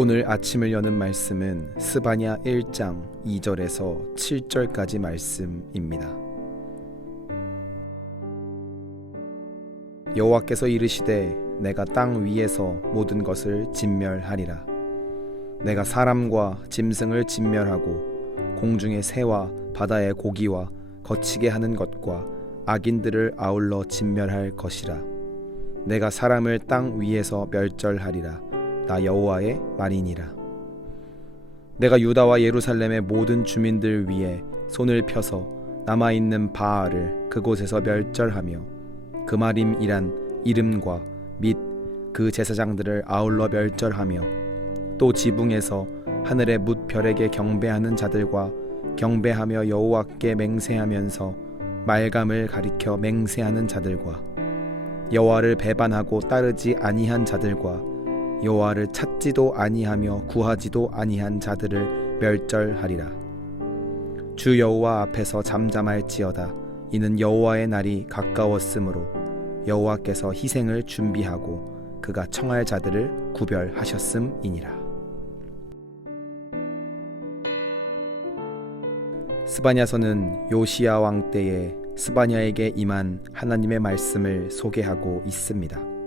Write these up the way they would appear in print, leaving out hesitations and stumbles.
오늘 아침을 여는 말씀은 스바냐 1장 2절에서 7절까지 말씀입니다. 여호와께서 이르시되 내가 땅 위에서 모든 것을 진멸하리라. 내가 사람과 짐승을 진멸하고 공중의 새와 바다의 고기와 거치게 하는 것과 악인들을 아울러 진멸할 것이라. 내가 사람을 땅 위에서 멸절하리라. 나 여호와의 말이니라. 내가 유다와 예루살렘의 모든 주민들 위에 손을 펴서 남아있는 바알을 그곳에서 멸절하며 그마림이란 이름과 및 그 제사장들을 아울러 멸절하며 또 지붕에서 하늘의 뭇별에게 경배하는 자들과 경배하며 여호와께 맹세하면서 말감을 가리켜 맹세하는 자들과 여호와를 배반하고 따르지 아니한 자들과 여호와를 찾지도 아니하며 구하지도 아니한 자들을 멸절하리라. 주 여호와 앞에서 잠잠할지어다. 이는 여호와의 날이 가까웠으므로 여호와께서 희생을 준비하고 그가 청할 자들을 구별하셨음이니라. 스바냐서는 요시야 왕 때에 스바냐에게 임한 하나님의 말씀을 소개하고 있습니다.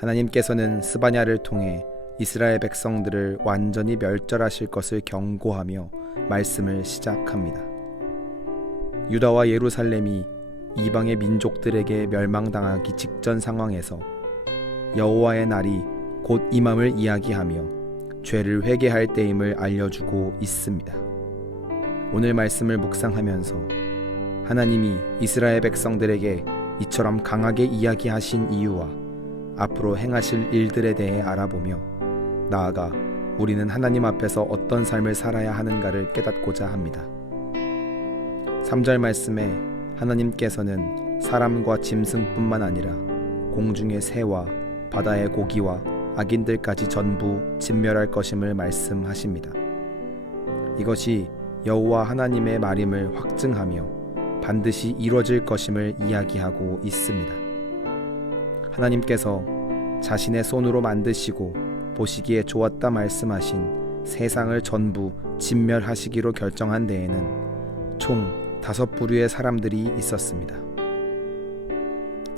하나님께서는 스바냐를 통해 이스라엘 백성들을 완전히 멸절하실 것을 경고하며 말씀을 시작합니다. 유다와 예루살렘이 이방의 민족들에게 멸망당하기 직전 상황에서 여호와의 날이 곧 임함을 이야기하며 죄를 회개할 때임을 알려주고 있습니다. 오늘 말씀을 묵상하면서 하나님이 이스라엘 백성들에게 이처럼 강하게 이야기하신 이유와 앞으로 행하실 일들에 대해 알아보며 나아가 우리는 하나님 앞에서 어떤 삶을 살아야 하는가를 깨닫고자 합니다. 3절 말씀에 하나님께서는 사람과 짐승뿐만 아니라 공중의 새와 바다의 고기와 악인들까지 전부 진멸할 것임을 말씀하십니다. 이것이 여호와 하나님의 말임을 확증하며 반드시 이루어질 것임을 이야기하고 있습니다. 하나님께서 자신의 손으로 만드시고 보시기에 좋았다 말씀하신 세상을 전부 진멸하시기로 결정한 데에는 총 5부류의 사람들이 있었습니다.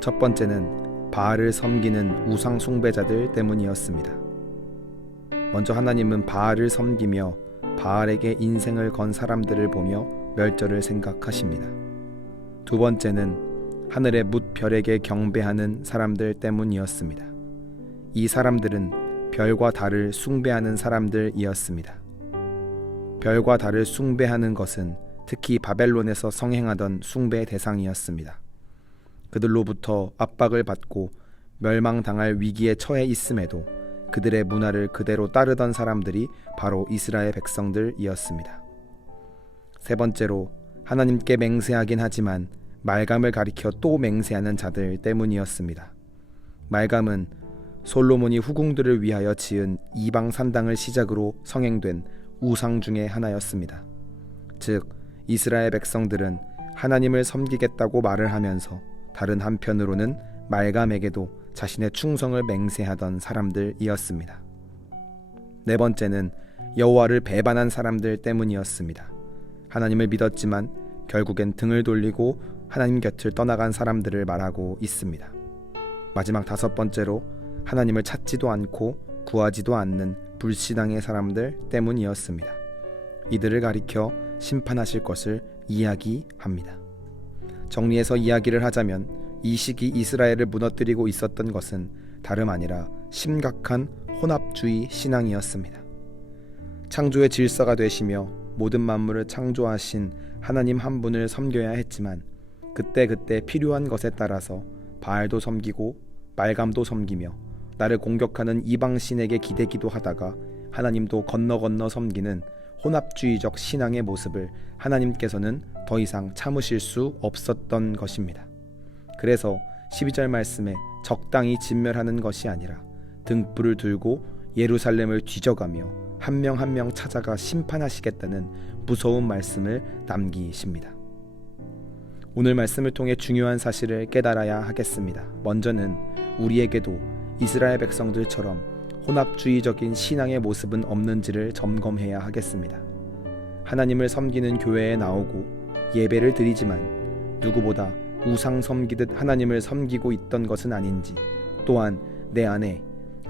첫 번째는 바알을 섬기는 우상 숭배자들 때문이었습니다. 먼저 하나님은 바알을 섬기며 바알에게 인생을 건 사람들을 보며 멸절을 생각하십니다. 두 번째는 하늘의 뭇별에게 경배하는 사람들 때문이었습니다. 이 사람들은 별과 달을 숭배하는 사람들이었습니다. 별과 달을 숭배하는 것은 특히 바벨론에서 성행하던 숭배 대상이었습니다. 그들로부터 압박을 받고 멸망당할 위기에 처해 있음에도 그들의 문화를 그대로 따르던 사람들이 바로 이스라엘 백성들이었습니다. 세 번째로 하나님께 맹세하긴 하지만 말감을 가리켜 또 맹세하는 자들 때문이었습니다. 말감은 솔로몬이 후궁들을 위하여 지은 이방 산당을 시작으로 성행된 우상 중의 하나였습니다. 즉 이스라엘 백성들은 하나님을 섬기겠다고 말을 하면서 다른 한편으로는 말감에게도 자신의 충성을 맹세하던 사람들이었습니다. 네 번째는 여호와를 배반한 사람들 때문이었습니다. 하나님을 믿었지만 결국엔 등을 돌리고 하나님 곁을 떠나간 사람들을 말하고 있습니다. 마지막 5번째로 하나님을 찾지도 않고 구하지도 않는 불신앙의 사람들 때문이었습니다. 이들을 가리켜 심판하실 것을 이야기합니다. 정리해서 이야기를 하자면 이 시기 이스라엘을 무너뜨리고 있었던 것은 다름 아니라 심각한 혼합주의 신앙이었습니다. 창조의 질서가 되시며 모든 만물을 창조하신 하나님 한 분을 섬겨야 했지만 그때그때 필요한 것에 따라서 바알도 섬기고 말감도 섬기며 나를 공격하는 이방신에게 기대기도 하다가 하나님도 건너 섬기는 혼합주의적 신앙의 모습을 하나님께서는 더 이상 참으실 수 없었던 것입니다. 그래서 12절 말씀에 적당히 진멸하는 것이 아니라 등불을 들고 예루살렘을 뒤져가며 한 명 한 명 찾아가 심판하시겠다는 무서운 말씀을 남기십니다. 오늘 말씀을 통해 중요한 사실을 깨달아야 하겠습니다. 먼저는 우리에게도 이스라엘 백성들처럼 혼합주의적인 신앙의 모습은 없는지를 점검해야 하겠습니다. 하나님을 섬기는 교회에 나오고 예배를 드리지만 누구보다 우상 섬기듯 하나님을 섬기고 있던 것은 아닌지, 또한 내 안에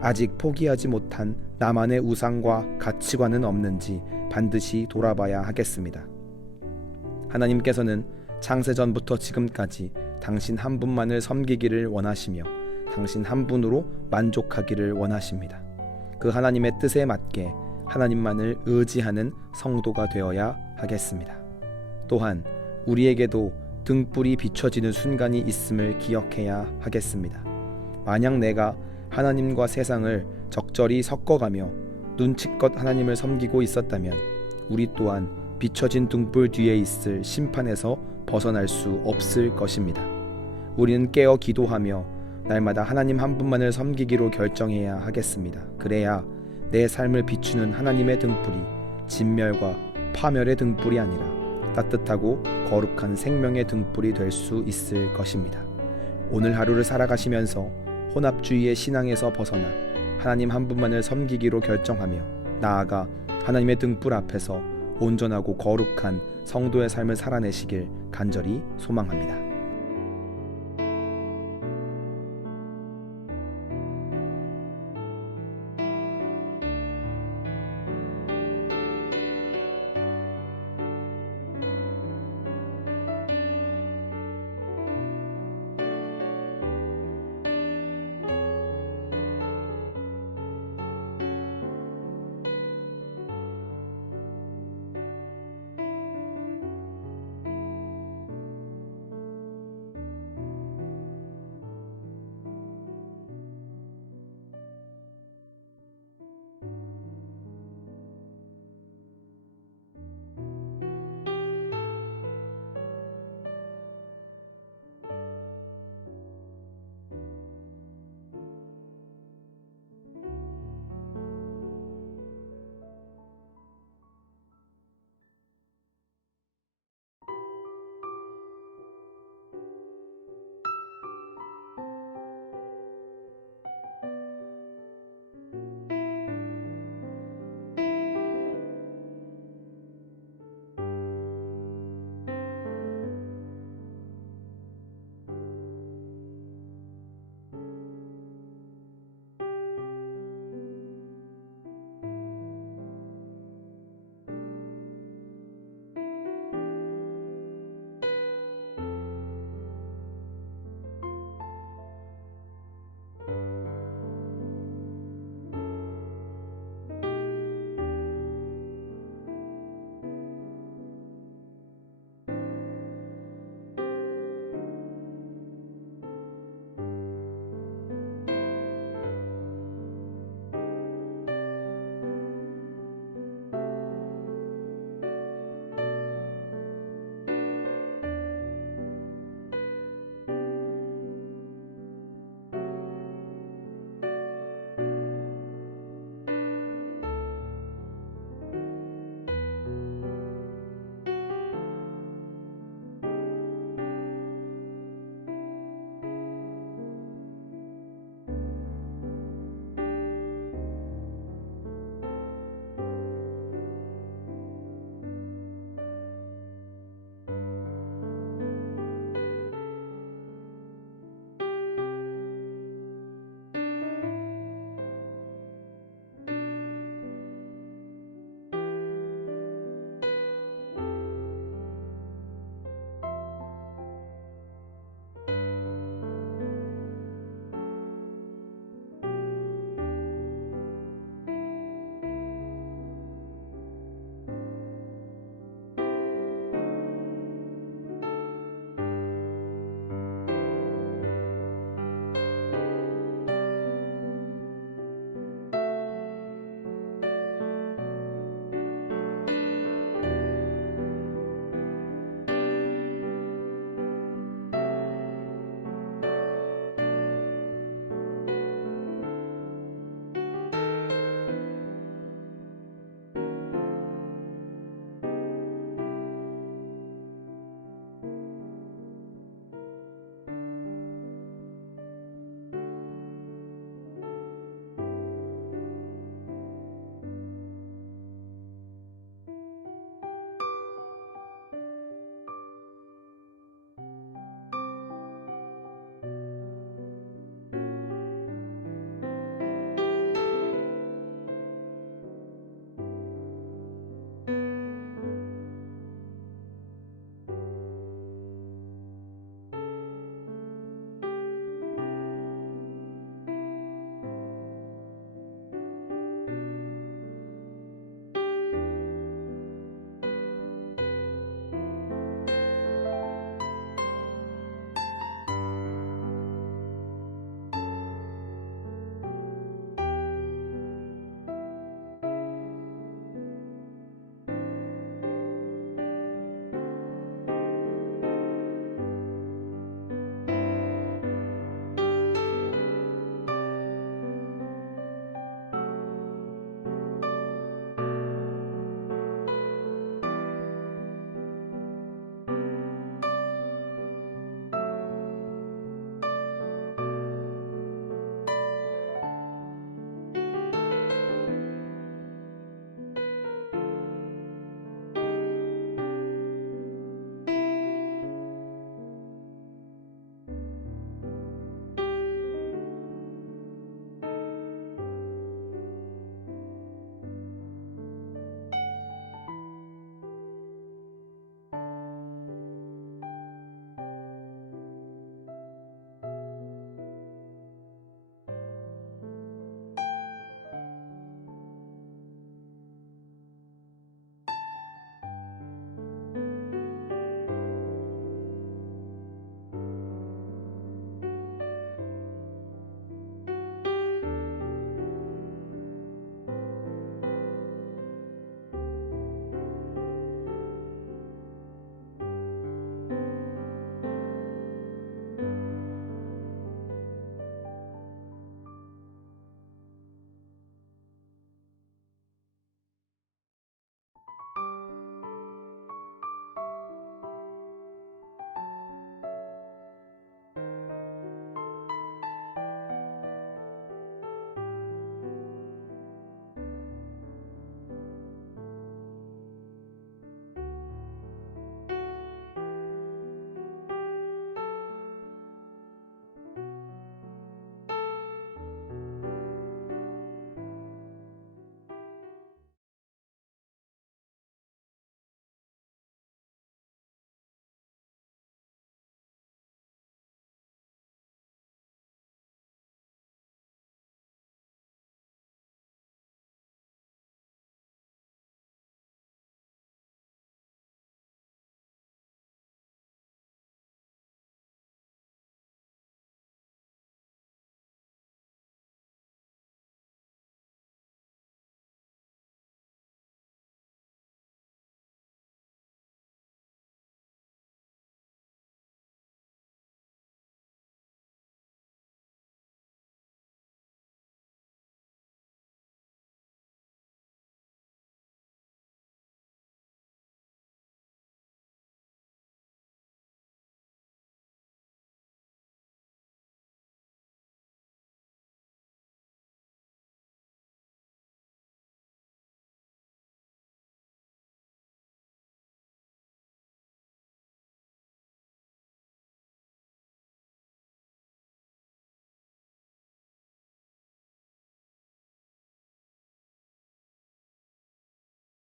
아직 포기하지 못한 나만의 우상과 가치관은 없는지 반드시 돌아봐야 하겠습니다. 하나님께서는 창세전부터 지금까지 당신 한 분만을 섬기기를 원하시며 당신 한 분으로 만족하기를 원하십니다. 그 하나님의 뜻에 맞게 하나님만을 의지하는 성도가 되어야 하겠습니다. 또한 우리에게도 등불이 비춰지는 순간이 있음을 기억해야 하겠습니다. 만약 내가 하나님과 세상을 적절히 섞어가며 눈치껏 하나님을 섬기고 있었다면 우리 또한 비춰진 등불 뒤에 있을 심판에서 벗어날 수 없을 것입니다. 우리는 깨어 기도하며 날마다 하나님 한 분만을 섬기기로 결정해야 하겠습니다. 그래야 내 삶을 비추는 하나님의 등불이 진멸과 파멸의 등불이 아니라 따뜻하고 거룩한 생명의 등불이 될 수 있을 것입니다. 오늘 하루를 살아가시면서 혼합주의의 신앙에서 벗어나 하나님 한 분만을 섬기기로 결정하며 나아가 하나님의 등불 앞에서 온전하고 거룩한 성도의 삶을 살아내시길 간절히 소망합니다.